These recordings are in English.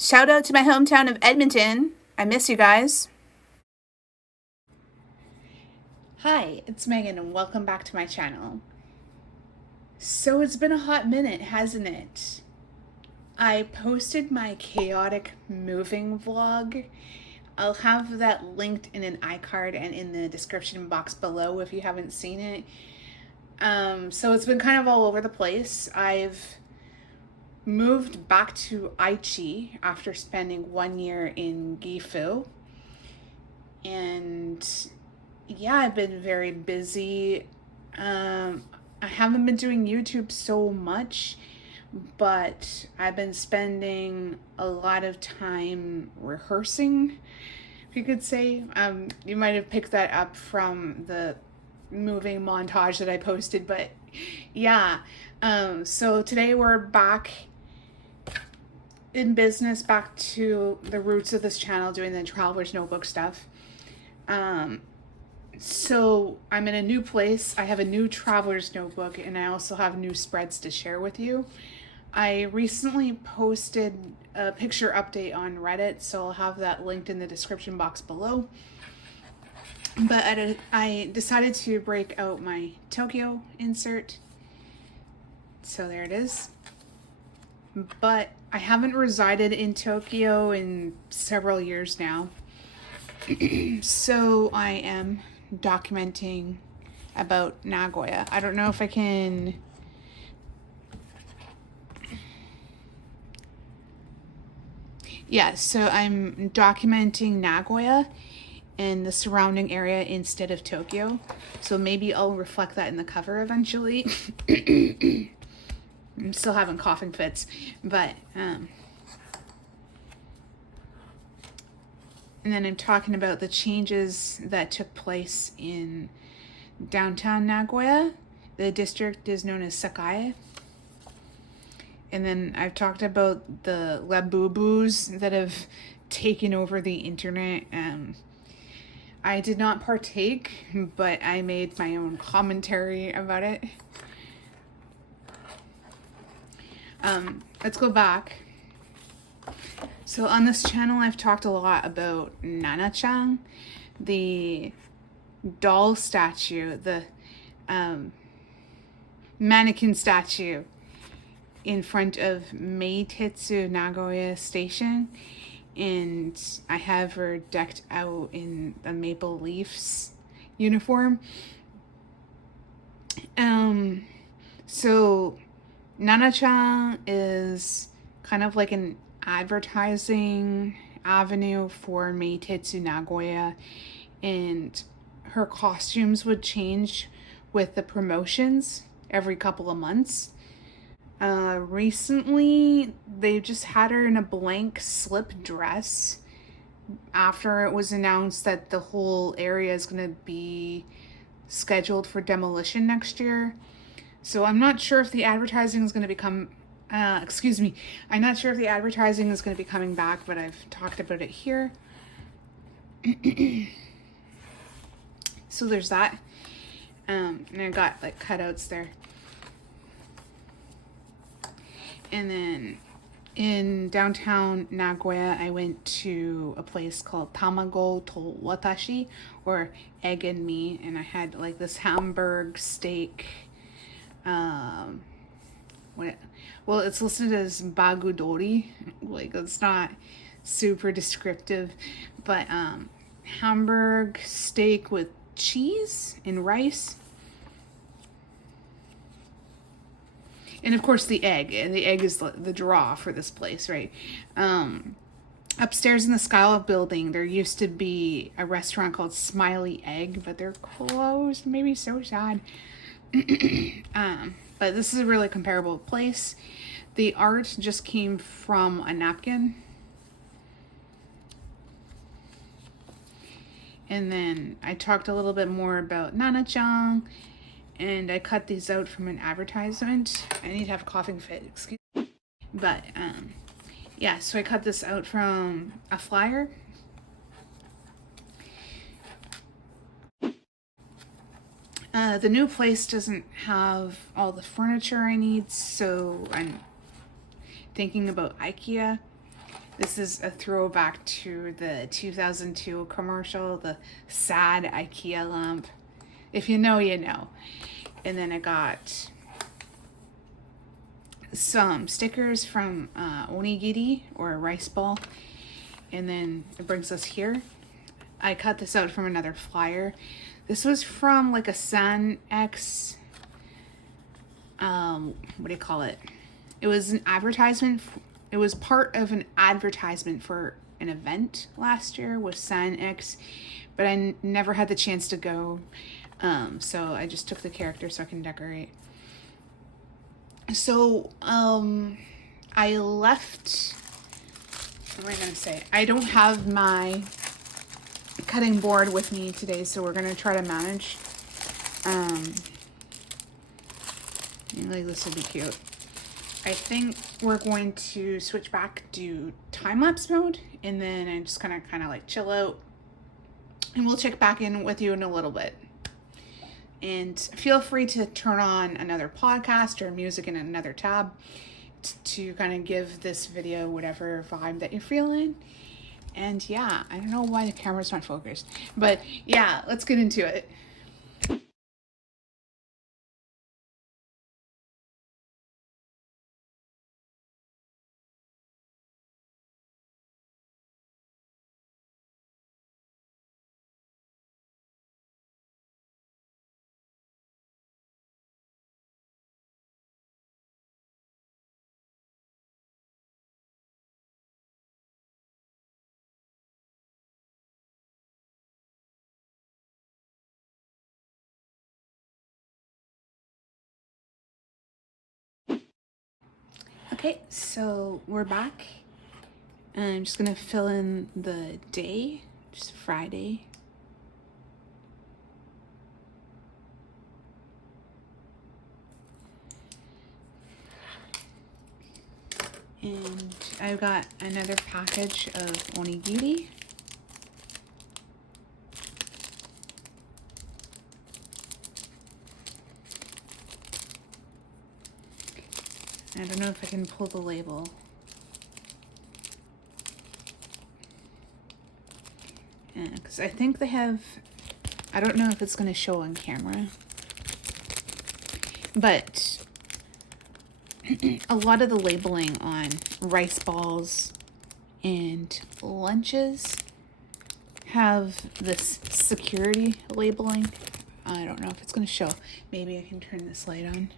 Shout out to my hometown of Edmonton. I miss you guys. Hi, it's Megan and welcome back to my channel. So it's been a hot minute, hasn't it? I posted my chaotic moving vlog. I'll have that linked in an iCard and in the description box below if you haven't seen it. So it's been kind of all over the place. I've moved back to Aichi after spending 1 year in Gifu. And yeah, I've been very busy. I haven't been doing YouTube so much, but I've been spending a lot of time rehearsing, if you could say. You might have picked that up from the moving montage that I posted, but yeah. So today we're back in business, back to the roots of this channel, doing the traveler's notebook stuff. So I'm in a new place. I have a new traveler's notebook, and I also have new spreads to share with you. I recently posted a picture update on Reddit, so I'll have that linked in the description box below. But I decided to break out my Tokyo insert. So there it is. But I haven't resided in Tokyo in several years now. So I am documenting about Nagoya. I don't know if I can... Yeah, so I'm documenting Nagoya and the surrounding area instead of Tokyo. So maybe I'll reflect that in the cover eventually. I'm still having coughing fits, but and then I'm talking about the changes that took place in downtown Nagoya. The district is known as Sakae. And then I've talked about the Labubus that have taken over the internet. I did not partake, but I made my own commentary about it. Let's go back. So on this channel, I've talked a lot about Nana-chan, the doll statue, the mannequin statue in front of Meitetsu Nagoya Station. And I have her decked out in the Maple Leafs uniform. So Nana-chan is kind of like an advertising avenue for Meitetsu Nagoya, and her costumes would change with the promotions every couple of months. Recently, they just had her in a blank slip dress after it was announced that the whole area is going to be scheduled for demolition next year. So I'm not sure if the advertising is going to become, I'm not sure if the advertising is going to be coming back, but I've talked about it here. So there's that. And I got like cutouts there. And then in downtown Nagoya, I went to a place called Tamago to Watashi, or Egg and Me, and I had like this Hamburg steak. Well, it's listed as bagudori, like it's not super descriptive, but Hamburg steak with cheese and rice. And of course the egg. And the egg is the draw for this place, right? Upstairs in the Skyloft building, there used to be a restaurant called Smiley Egg, but they're closed. Maybe so sad. But this is a really comparable place. The art just came from a napkin. And then I talked a little bit more about Nana-chan. And I cut these out from an advertisement. I need to have a coughing fit, excuse me. But, yeah, so I cut this out from a flyer. The new place doesn't have all the furniture I need, so I'm thinking about IKEA. This is a throwback to the 2002 commercial, the sad IKEA lamp. If you know, you know. And then I got some stickers from onigiri, or a rice ball. And then it brings us here. I cut this out from another flyer. This was from like a San X, what do you call it? It was an advertisement. It was part of an advertisement for an event last year with San X, but I never had the chance to go. So I just took the character so I can decorate. So, I left, what am I going to say? I don't have my cutting board with me today, so we're going to try to manage. Like, this would be cute. I think we're going to switch back to time-lapse mode, and then I'm just gonna kind of like chill out, and we'll check back in with you in a little bit. And feel free to turn on another podcast or music in another tab to kind of give this video whatever vibe that you're feeling. And yeah, I don't know why the camera's not focused, but yeah, let's get into it. Okay, so we're back. I'm just gonna fill in the day, just Friday. And I've got another package of onigiri. I don't know if I can pull the label. Because I think they have, I don't know if it's going to show on camera, but a lot of the labeling on rice balls and lunches have this security labeling. I don't know if it's going to show. Maybe I can turn this light on.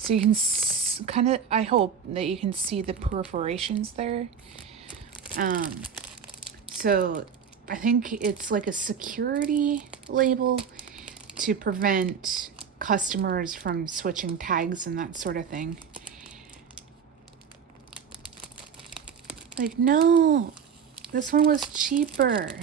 So you can kind of, I hope that you can see the perforations there. So I think it's like a security label to prevent customers from switching tags and that sort of thing. Like, no, this one was cheaper.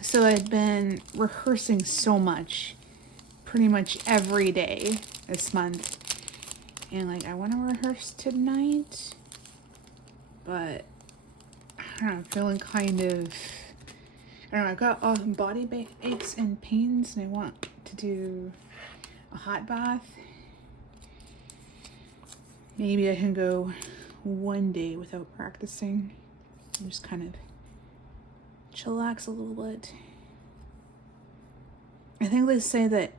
So I've been rehearsing so much, pretty much every day this month. And like, I want to rehearse tonight, but I don't know, I'm feeling kind of, I don't know, I got body aches and pains, and I want to do a hot bath. Maybe I can go one day without practicing and just kind of chillax a little bit. I think they say that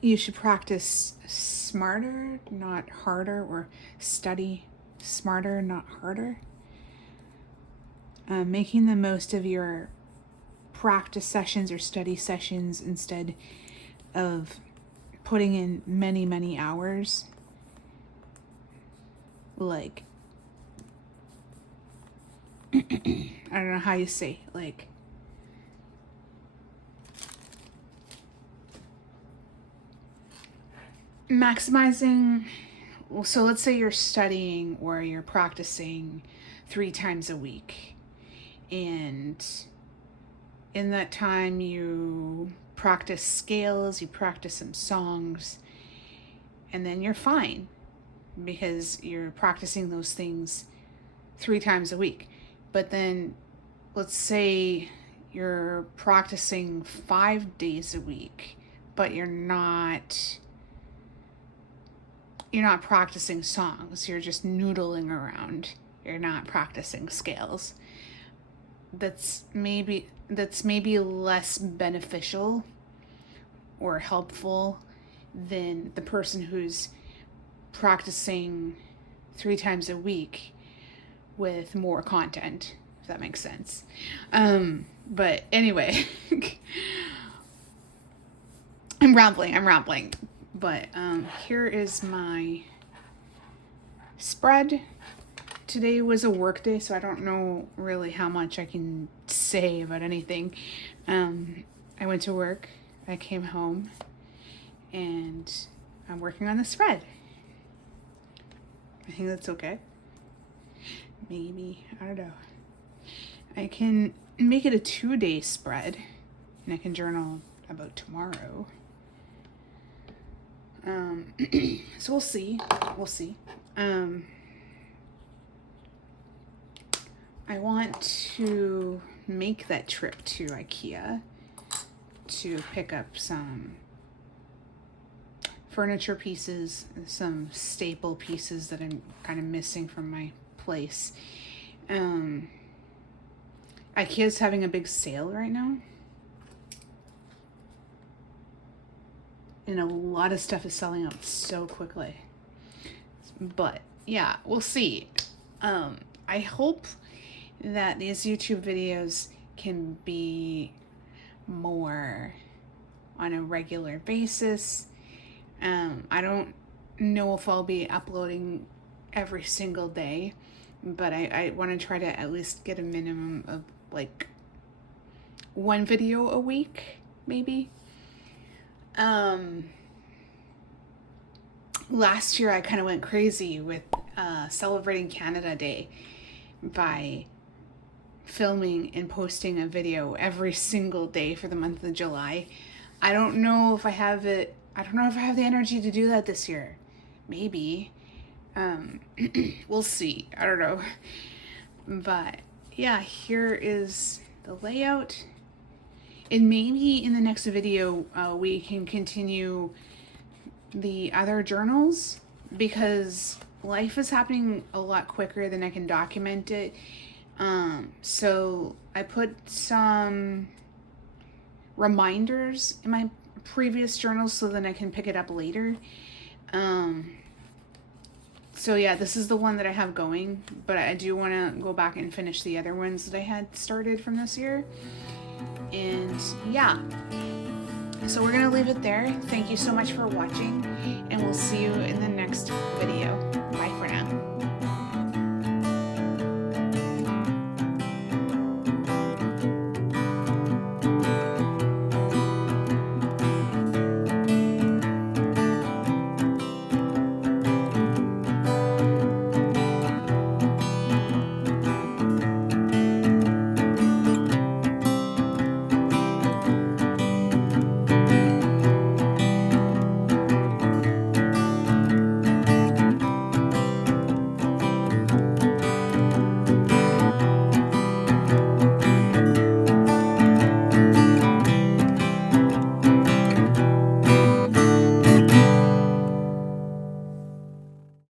you should practice smarter, not harder, or study smarter, not harder. Making the most of your practice sessions or study sessions instead of putting in many, many hours. Like, I don't know how you say, like, maximizing so let's say you're studying or you're practicing 3 times a week, and in that time you practice scales, you practice some songs, and then you're fine because you're practicing those things 3 times a week. But then let's say you're practicing 5 days a week, but you're not practicing songs. You're just noodling around. You're not practicing scales. That's maybe less beneficial or helpful than the person who's practicing 3 times a week with more content, if that makes sense. But anyway, I'm rambling. But here is my spread. Today was a work day, so I don't know really how much I can say about anything. I went to work, I came home, and I'm working on the spread. I think that's okay. Maybe, I don't know. I can make it a 2-day spread, and I can journal about tomorrow. So we'll see. I want to make that trip to IKEA to pick up some furniture pieces, some staple pieces that I'm kind of missing from my place. IKEA's having a big sale right now, and a lot of stuff is selling out so quickly. But yeah, we'll see. I hope that these YouTube videos can be more on a regular basis. I don't know if I'll be uploading every single day, but I want to try to at least get a minimum of like 1 video a week, maybe. Last year I kind of went crazy with celebrating Canada Day by filming and posting a video every single day for the month of July. I don't know if I have the energy to do that this year. Maybe. We'll see. I don't know. But yeah, here is the layout. And maybe in the next video, we can continue the other journals, because life is happening a lot quicker than I can document it. So I put some reminders in my previous journals so then I can pick it up later. So yeah, this is the one that I have going, but I do want to go back and finish the other ones that I had started from this year. And yeah, so we're gonna leave it there. Thank you so much for watching, and we'll see you in the next video.